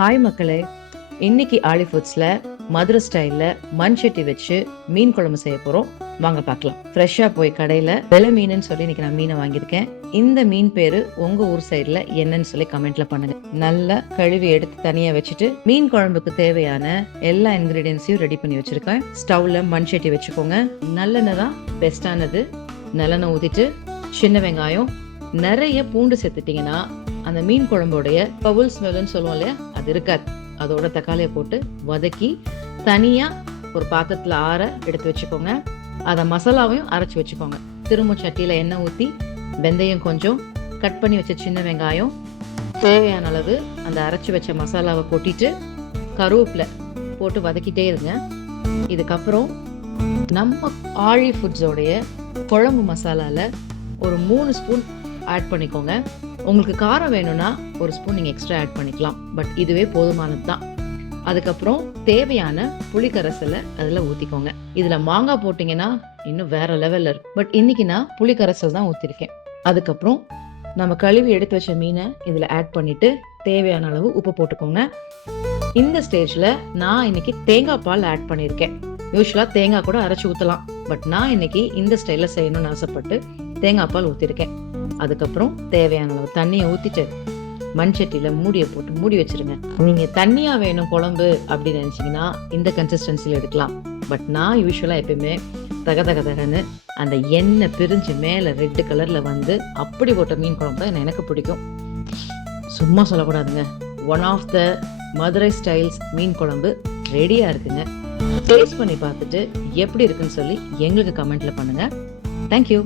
Hi மக்களே, இன்னைக்கு ஆலி ஃபுட்ஸ்ல மதுரை ஸ்டைல்ல மண் சட்டி வச்சு மீன் குழம்பு செய்ய போறோம். வாங்க பார்க்கலாம். ஃப்ரெஷ்ஷா போய் கடையில வெலை மீனுன்னு சொல்லி இன்னைக்கு நான் மீனை வாங்கியிருக்கேன். இந்த மீன் பேரு உங்க ஊர் சைடுல என்னன்னு சொல்லி கமெண்ட்ல பண்ணுங்க. நல்லா கழுவி எடுத்து தனியா வச்சுட்டு மீன் குழம்புக்கு தேவையான எல்லா இன்கிரீடியன்ஸையும் ரெடி பண்ணி வச்சிருக்கேன். ஸ்டவ்ல மண் சட்டி வச்சுக்கோங்க. நல்லெண்ணெய் தான் பெஸ்டானது. நல்லெண்ணெய் ஊத்திட்டு சின்ன வெங்காயம், நிறைய பூண்டு சேர்த்துட்டீங்கன்னா அந்த மீன் குழம்போடைய பவுல் ஸ்மெல்னு சொல்லுவோம் இல்லையா, அது இருக்காது. அதோட தக்காளியை போட்டு வதக்கி தனியா ஒரு பாத்திரத்துல ஆற எடுத்து வச்சுக்கோங்க. அதை மசாலாவையும் அரைச்சி வச்சுக்கோங்க. திரும்ப சட்டியில எண்ணெய் ஊற்றி வெந்தயம் கொஞ்சம், கட் பண்ணி வச்ச சின்ன வெங்காயம், தேவையான அளவு அந்த அரைச்சி வச்ச மசாலாவை கொட்டிட்டு கருவேப்பிலை போட்டு வதக்கிட்டே இருங்க. இதுக்கப்புறம் நம்ம ஆழி ஃபுட்ஸோடைய குழம்பு மசாலால ஒரு 3 ஸ்பூன் ஆட் பண்ணிக்கோங்க. உங்களுக்கு காரம் வேணும்னா ஒரு ஸ்பூன் நீங்கள் எக்ஸ்ட்ரா ஆட் பண்ணிக்கலாம், பட் இதுவே போதுமானது தான். அதுக்கப்புறம் தேவையான புளிக்கரைசலை அதில் ஊற்றிக்கோங்க. இதில் மாங்காய் போட்டிங்கன்னா இன்னும் வேற லெவலில் இருக்கும், பட் இன்னைக்கு நான் புளிக்கரைசல் தான் ஊற்றிருக்கேன். அதுக்கப்புறம் நம்ம கழுவி எடுத்து வச்ச மீனை இதில் ஆட் பண்ணிட்டு தேவையான அளவு உப்பு போட்டுக்கோங்க. இந்த ஸ்டேஜில் நான் இன்னைக்கு தேங்காய் பால் ஆட் பண்ணியிருக்கேன். யூஸ்வலாக தேங்காய் கூட அரைச்சி ஊற்றலாம், பட் நான் இன்னைக்கு இந்த ஸ்டைலில் செய்யணும்னு ஆசைப்பட்டு தேங்காய் பால் ஊற்றிருக்கேன். அதுக்கப்புறம் தேவையான அளவு தண்ணியை ஊற்றிட்டு மண் சட்டியில மூடியை போட்டு மூடி வச்சிருங்க. நீங்க தண்ணியா வேணும் குழம்பு அப்படின்னு நினைச்சீங்கன்னா இந்த கன்சிஸ்டன்சில எடுக்கலாம், பட் நான் யூஸ்வலா எப்பயுமே தகதகன்னு அந்த எண்ணெய் பிரிஞ்சு மேல ரெட் கலர்ல வந்து அப்படி போட்ட மீன் குழம்பு தான் எனக்கு பிடிக்கும். சும்மா சொல்லக்கூடாதுங்க, one of the Madurai styles மீன் குழம்பு ரெடியா இருக்குங்க. டேஸ்ட் பண்ணி பார்த்துட்டு எப்படி இருக்குன்னு சொல்லி எங்களுக்கு கமெண்ட்ல பண்ணுங்க. தேங்க்யூ.